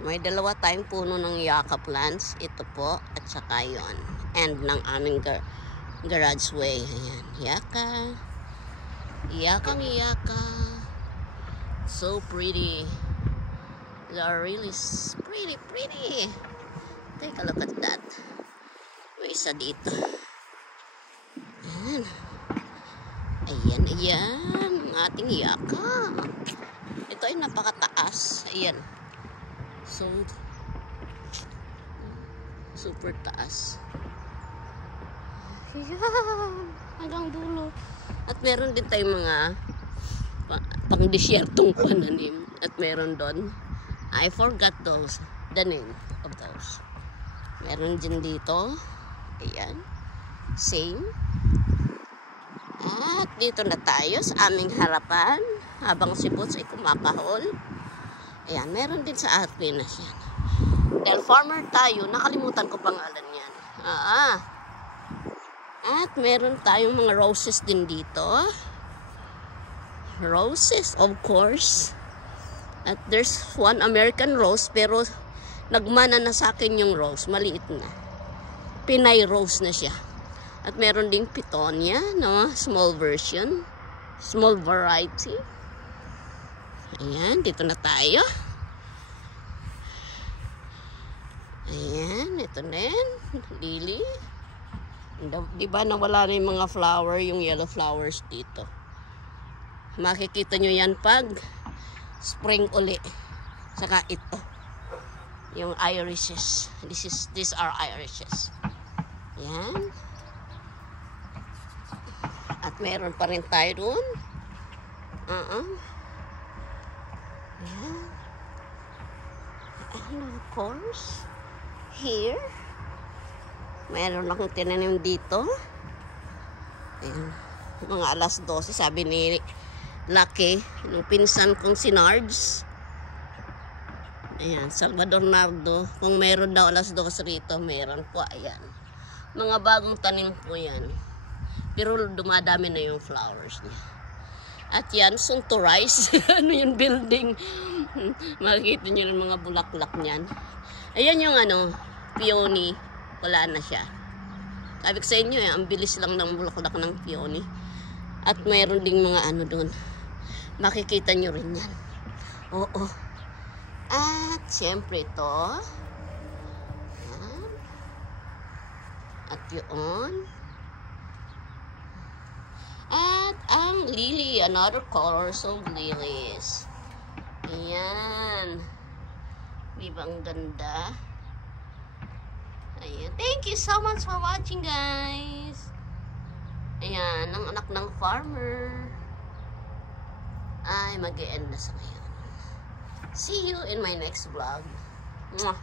May dalawa tayong puno ng yucca plants. Ito po at saka yun. And ng aming garage way. Ayan. Yucca. Yucca. So pretty. They are really pretty. Take a look at that. May isa dito. Ayan. Ayan. Ang ating yucca. Ito ay napakataas. Ayan. So, super taas. Ayan. Hanggang dulo. At meron din tayong mga pang-desyertong pananim. At meron doon. I forgot the name of those. Meron din dito. Ayan. Same. At dito na tayo sa aming harapan. Habang si Boots ay kumakahol. Ayan, meron din sa Aquinas yan. Dahil farmer tayo, nakalimutan ko pangalan yan. At meron tayong mga roses din dito. Roses, of course. At there's one American rose, pero nagmana na sa akin yung rose. Maliit na. Pinay rose na siya. At meron ding pitonia, no? Small version. Small variety. Ayan, dito na tayo. Ayan, ito na yan. Lily. Diba nawala na yung mga flower, yung yellow flowers dito. Makikita nyo yan pag spring uli. Saka ito. Yung irises. These are irises. Ayan. At meron pa rin tayo doon. Ayan. And of course, here, meron akong tinanim dito. Ayan. Mga alas 12, sabi ni Lucky, yung pinsan kong si Nards. Ayan, Salvador Nardo. Kung meron daw alas 12 rito, meron po. Ayan. Mga bagong tanim po yan. Pero dumadami na yung flowers niya. At yan, soon to rise. Ano yung building? Makikita nyo yung mga bulaklak niyan. Ayan yung peony. Wala na siya. Sabi ko sa inyo, ang bilis lang ng bulaklak ng peony. At mayroon ding mga doon. Makikita nyo rin yan. Oo. At siyempre ito. Ayan. At yun. At ang lily, another colors of lilies. Ayan. Diba ang ganda? Ayan. Thank you so much for watching, guys. Ayan, ang anak ng farmer ay mag-e-end na sa ngayon. See you in my next vlog. Mwah!